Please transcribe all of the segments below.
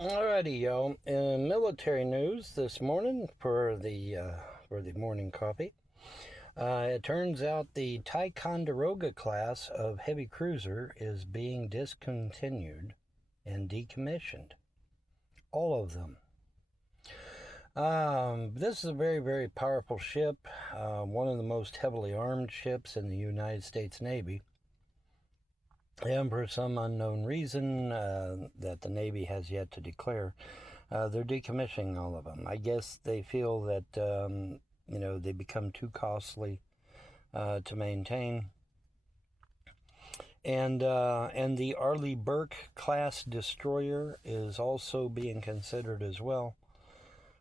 Alrighty, y'all. In military news this morning for the morning coffee, it turns out the Ticonderoga class of heavy cruiser is being discontinued and decommissioned. All of them. This is a very, very powerful ship, one of the most heavily armed ships in the United States Navy. And for some unknown reason that the Navy has yet to declare, they're decommissioning all of them. I guess they feel that they become too costly to maintain. And the Arleigh Burke class destroyer is also being considered as well.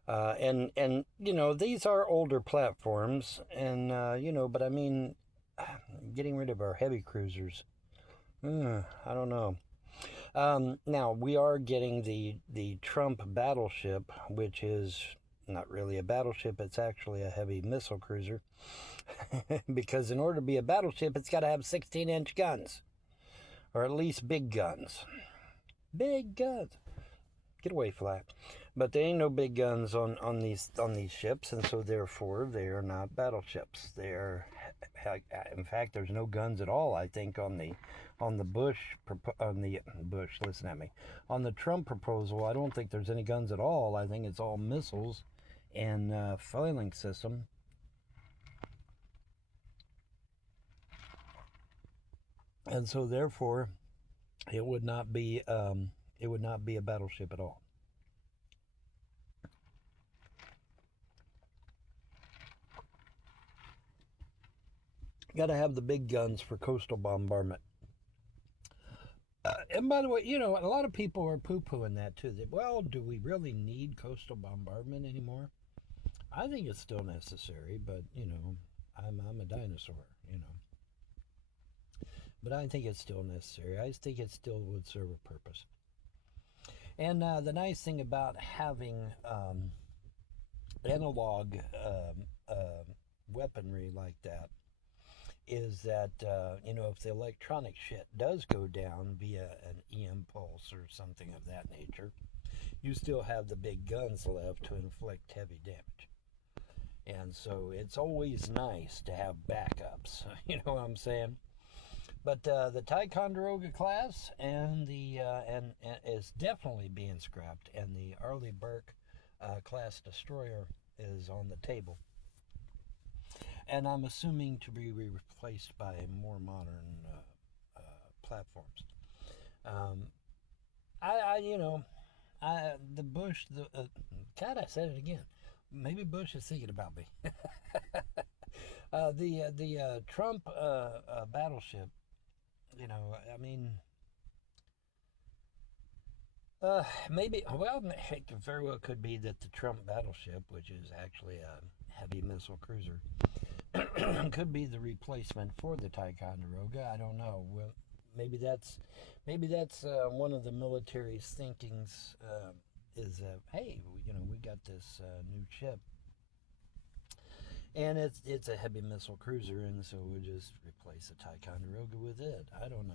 And these are older platforms, and but I mean, getting rid of our heavy cruisers. I don't know. Now, we are getting the Trump battleship, which is not really a battleship, it's actually a heavy missile cruiser. Because in order to be a battleship, it's got to have 16-inch guns, or at least big guns. Big guns. Get away, Flat. But there ain't no big guns on these ships, and so therefore they are not battleships. They're, in fact, there's no guns at all. I think on the Bush listen at me, on the Trump proposal, I don't think there's any guns at all. I think it's all missiles and firing system. And so therefore, it would not be a battleship at all. Got to have the big guns for coastal bombardment. And by the way, a lot of people are poo-pooing that too. Well, do we really need coastal bombardment anymore? I think it's still necessary, but I'm a dinosaur. But I think it's still necessary. I think it still would serve a purpose. And the nice thing about having analog weaponry like that is that, if the electronic shit does go down via an EM pulse or something of that nature, you still have the big guns left to inflict heavy damage. And so it's always nice to have backups. You know what I'm saying? But the Ticonderoga class and the and is definitely being scrapped, and the Arleigh Burke class destroyer is on the table. And I'm assuming to be replaced by more modern platforms. The Bush, God, I said it again. Maybe Bush is thinking about me. The Trump battleship. I mean, maybe. Well, it very well could be that the Trump battleship, which is actually a heavy missile cruiser, could be the replacement for the Ticonderoga. I don't know. Well, maybe that's one of the military's thinkings. Is hey, we got this new ship, and it's a heavy missile cruiser, and so we'll just replace the Ticonderoga with it. I don't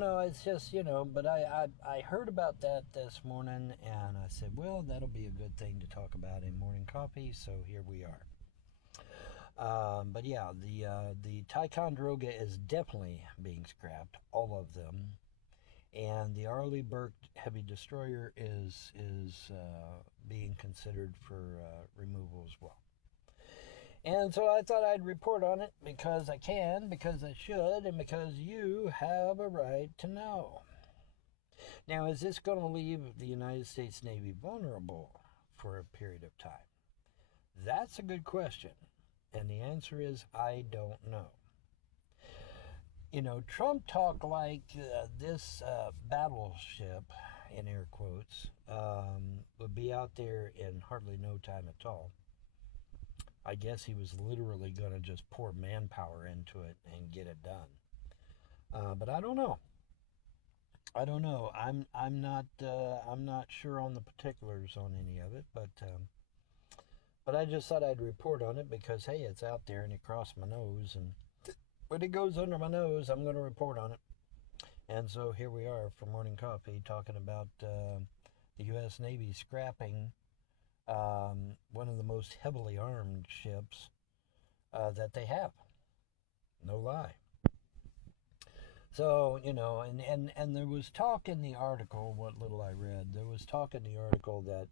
know. It's just but I heard about that this morning, and I said, well, that'll be a good thing to talk about in morning coffee. So here we are. But yeah, the Ticonderoga is definitely being scrapped, all of them, and the Arleigh Burke heavy destroyer is being considered for removal as well. And so I thought I'd report on it because I can, because I should, and because you have a right to know. Now, is this going to leave the United States Navy vulnerable for a period of time? That's a good question. And the answer is, I don't know. Trump talked like this battleship, in air quotes, would be out there in hardly no time at all. I guess he was literally going to just pour manpower into it and get it done. But I don't know. I'm not sure on the particulars on any of it, but I just thought I'd report on it because hey, it's out there and it crossed my nose, and when it goes under my nose, I'm going to report on it. And so here we are for morning coffee talking about the the U.S. Navy scrapping one of the most heavily armed ships that they have. No lie. So, and there was talk in the article, what little I read, there was talk in the article that,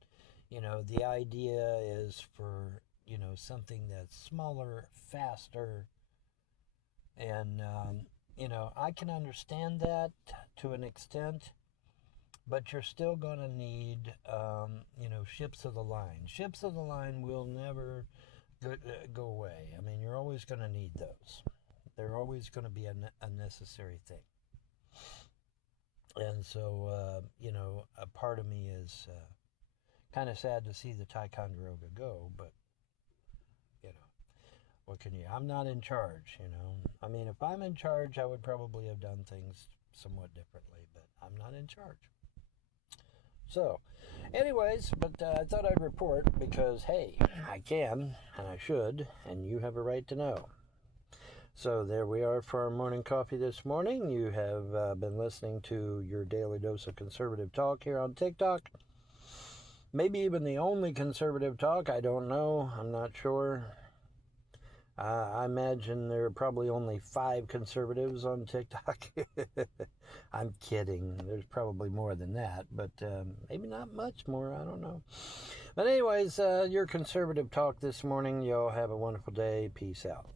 the idea is for, something that's smaller, faster, and, I can understand that to an extent, but you're still going to need, ships of the line. Ships of the line will never go away. I mean, you're always going to need those. They're always going to be a necessary thing. And so, a part of me is kind of sad to see the Ticonderoga go, but, what can you? I'm not in charge, I mean, if I'm in charge, I would probably have done things somewhat differently, but I'm not in charge. So, anyways, but I thought I'd report because, hey, I can, and I should, and you have a right to know. So there we are for our morning coffee this morning. You have been listening to your daily dose of conservative talk here on TikTok. Maybe even the only conservative talk. I don't know. I'm not sure. I imagine there are probably only 5 conservatives on TikTok. I'm kidding. There's probably more than that, but maybe not much more. I don't know. But anyways, your conservative talk this morning. Y'all have a wonderful day. Peace out.